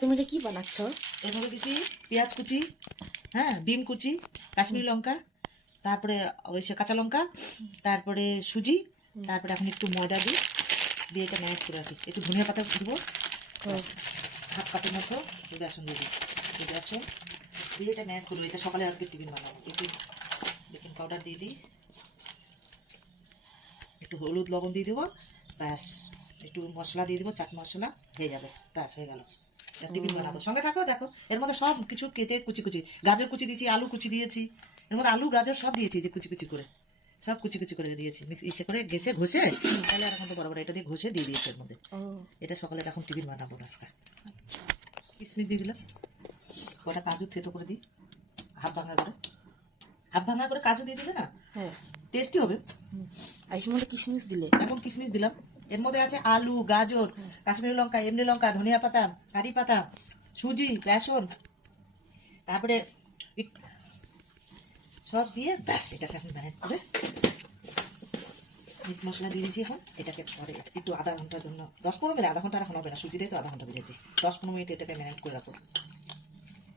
তুমি এটা কি বানাচ্ছ? এর মধ্যে দিচ্ছি পেঁয়াজ কুচি হ্যাঁ ডিম কুচি কাশ্মীরি লঙ্কা তারপরে ওই সে কাঁচা লঙ্কা তারপরে সুজি তারপরে এখন একটু ময়দা দিই দিয়ে এটা ম্যানেজ করে রাখি। একটু ধনিয়া পাতা দিব হাফ কাপের মতো বেসন দিয়ে দিই। এই বেসন দিয়ে এটা ম্যানেজ করব। এটা সকালে আজকে টিফিন বানাবো। একটু বেকিং পাউডার দিয়ে দিই। একটু হলুদ লবণ দিয়ে দেবো ব্যাস। একটু মশলা দিয়ে দেবো চাট মশলা। হয়ে যাবে। ব্যাস হয়ে গেল। টিফিন বানাবো। সঙ্গে থাকো দেখো এর মধ্যে সব কিছু কেটে কুচি কুচি। গাজর কুচি দিয়েছি আলু কুচি দিয়েছি। এর মধ্যে আলু গাজর সব দিয়েছি যে কুচি কুচি করে। সব কুচি কুচি করে দিয়েছি। ইসে করে গেছে ঘষে তাহলে আর এখন তো বড় বড় এটা দিয়ে ঘষে দিয়ে দিয়েছি এর মধ্যে। এটা সকালে এখন টিফিন বানাবো রাস্তা কিশমিশ দিয়ে দিলাম। কটা কাজু থেতো করে দিই। হাফ ভাঙা করে। হাফ ভাঙা করে কাজু দিয়ে দিলে না? হ্যাঁ। টেস্টি হবে। এর মধ্যে কিশমিশ দিলে, এখন কিশমিশ দিলাম। এর মধ্যে আছে আলু, গাজর, কাশ্মীরি লঙ্কা, এমনি লঙ্কা, ধনিয়া পাতা, কারি পাতা, সুজি, বেসন। তারপরে সব দিয়ে ব্যাস, এটাকে এখন ম্যানেজ করে মিট মশলা দিয়ে দিয়েছি এখন। এটাকে পরে একটু আধা ঘণ্টার জন্য, দশ পনেরো মিনিট, আধা ঘণ্টা রাখানো হবে না, সুজিটাই তো আধা ঘণ্টা ভেজেছি দশ পনেরো মিনিট এটাকে ম্যানেজ করে রাখব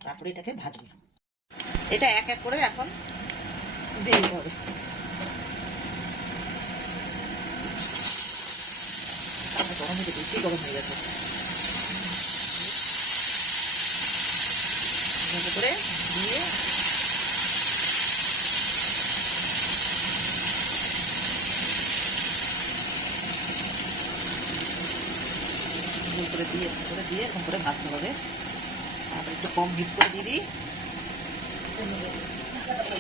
তারপরে এটাকে ভাজবো। এটা এক এক করে এখন দিয়ে দিতে হবে তারপরে গরম হয়ে বেশি গরম হয়ে গেছে করে দিয়ে করে দিয়ে করে দিয়ে এরকম করে ভাজতে হবে তারপরে একটু কম হিট করে দিয়ে দিই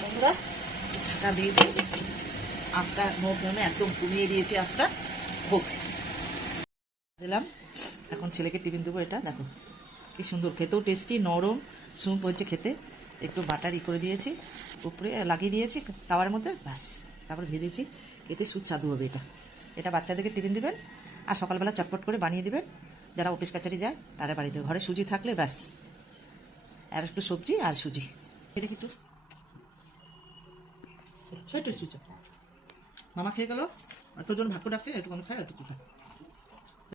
বন্ধুরা দিয়ে দিই আঁচটা নো ফ্লেমে একদম কমিয়ে দিয়েছি আঁচটা। হোক। দিলাম। এখন ছেলেকে টিফিন দেবো এটা, দেখো। কি সুন্দর, খেতেও টেস্টি নরম সুপ হচ্ছে খেতে। একটু বাটার ই করে দিয়েছি, উপরে লাগিয়ে দিয়েছি, তাওয়ার মধ্যে, ব্যাস। তারপর ভেজেছি এতে সুস্বাদু হবে এটা। এটা বাচ্চাদেরকে টিফিন দিবেন, আর সকালবেলা চটপট করে বানিয়ে দিবেন। যারা অফিস কাছারি যায়, তারা বাড়িতে। ঘরে সুজি থাকলে ব্যাস। আর একটু সবজি আর সুজি। এটা কিছু সুজি। মামা খেয়ে গেল? জন্য ভাগ্য ডাকছে, একটু খায় একটু খায়।